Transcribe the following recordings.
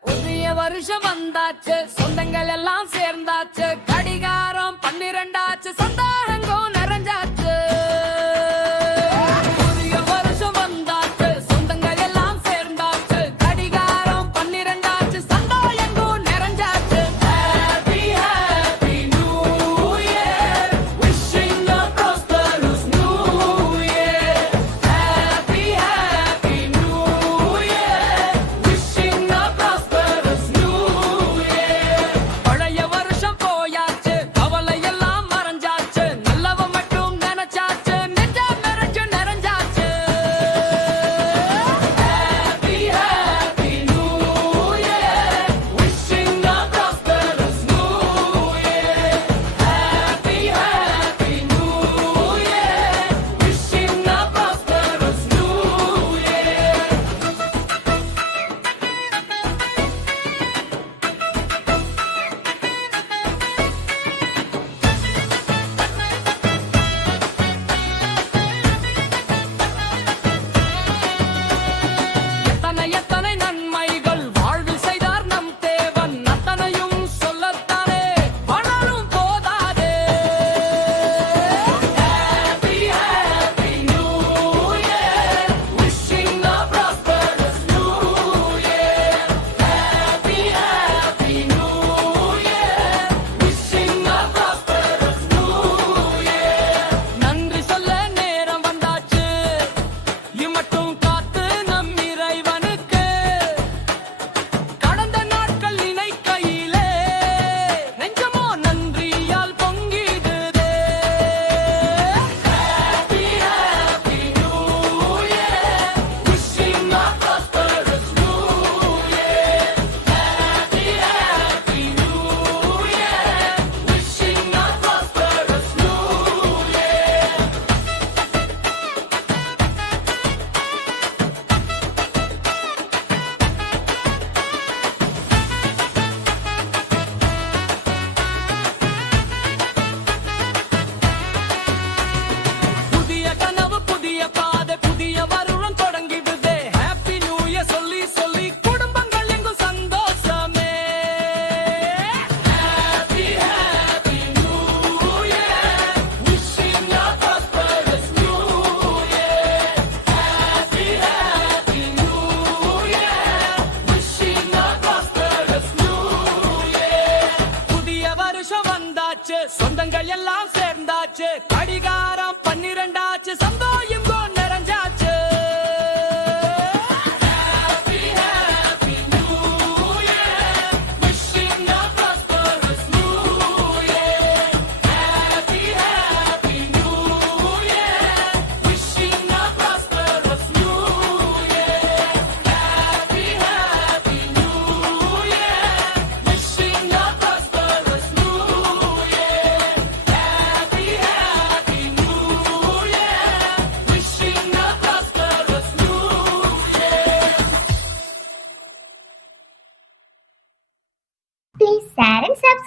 புதிய வருஷம் வந்தாச்சு. சொந்தங்கள் எல்லாம் சேர்ந்தாச்சு. கடிகாரம் பன்னிரெண்டாச்சு. வந்தாச்சு சொந்தங்கள் எல்லாம் சேர்ந்தாச்சு. கடிகாரம் பன்னிர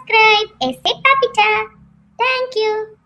subscribe Essay Papita. Thank you.